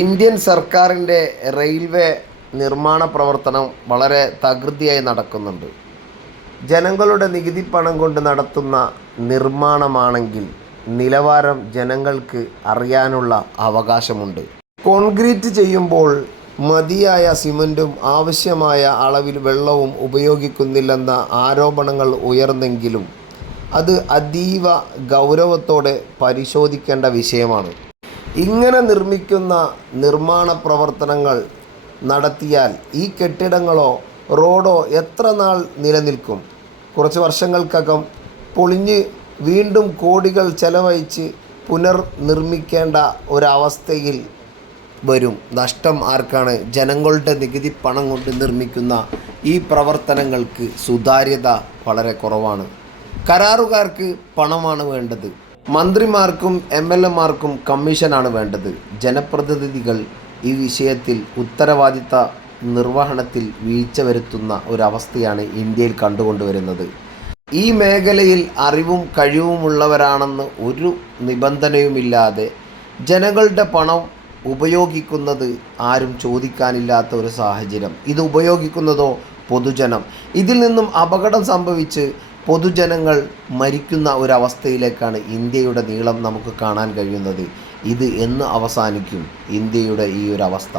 Indian സർക്കാരിൻ്റെ railway നിർമ്മാണ പ്രവർത്തനം വളരെ തകൃതിയായി നടക്കുന്നുണ്ട്. ജനങ്ങളുടെ നികുതി പണം കൊണ്ട് നടത്തുന്ന നിർമ്മാണമാണെങ്കിൽ നിലവാരം ജനങ്ങൾക്ക് അറിയാനുള്ള അവകാശമുണ്ട്. കോൺക്രീറ്റ് ചെയ്യുമ്പോൾ മതിയായ സിമൻറ്റും ആവശ്യമായ അളവിൽ വെള്ളവും ഉപയോഗിക്കുന്നില്ലെന്ന ആരോപണങ്ങൾ ഉയർന്നെങ്കിലും അത് അതീവ ഗൗരവത്തോടെ പരിശോധിക്കേണ്ട വിഷയമാണ്. ഇങ്ങനെ നിർമ്മിക്കുന്ന നിർമ്മാണ പ്രവർത്തനങ്ങൾ നടത്തിയാൽ ഈ കെട്ടിടങ്ങളോ റോഡോ എത്ര നാൾ നിലനിൽക്കും? കുറച്ച് വർഷങ്ങൾക്കകം പൊളിഞ്ഞ് വീണ്ടും കോടികൾ ചെലവഴിച്ച് പുനർനിർമ്മിക്കേണ്ട ഒരവസ്ഥയിൽ വരും. നഷ്ടം ആർക്കാണ്? ജനങ്ങളുടെ നികുതി പണം കൊണ്ട് നിർമ്മിക്കുന്ന ഈ പ്രവർത്തനങ്ങൾക്ക് സുതാര്യത വളരെ കുറവാണ്. കരാറുകാർക്ക് പണമാണ് വേണ്ടത്. മന്ത്രിമാർക്കും MLA-മാർക്കും കമ്മീഷനാണ് വേണ്ടത്. ജനപ്രതിനിധികൾ ഈ വിഷയത്തിൽ ഉത്തരവാദിത്ത നിർവഹണത്തിൽ വീഴ്ച വരുത്തുന്ന ഒരവസ്ഥയാണ് ഇന്ത്യയിൽ കണ്ടുകൊണ്ടുവരുന്നത്. ഈ മേഖലയിൽ അറിവും കഴിവുമുള്ളവരാണെന്ന് ഒരു നിബന്ധനയുമില്ലാതെ ജനങ്ങളുടെ പണം ഉപയോഗിക്കുന്നത് ആരും ചോദിക്കാനില്ലാത്ത ഒരു സാഹചര്യം. ഇത് ഉപയോഗിക്കുന്നതോ പൊതുജനം. ഇതിൽ നിന്നും അപകടം സംഭവിച്ച് പൊതുജനങ്ങൾ മരിക്കുന്ന ഒരവസ്ഥയിലേക്കാണ് ഇന്ത്യയുടെ നീളം നമുക്ക് കാണാൻ കഴിയുന്നത്. ഇത് എന്ന് അവസാനിക്കും ഇന്ത്യയുടെ ഈ ഒരു അവസ്ഥ?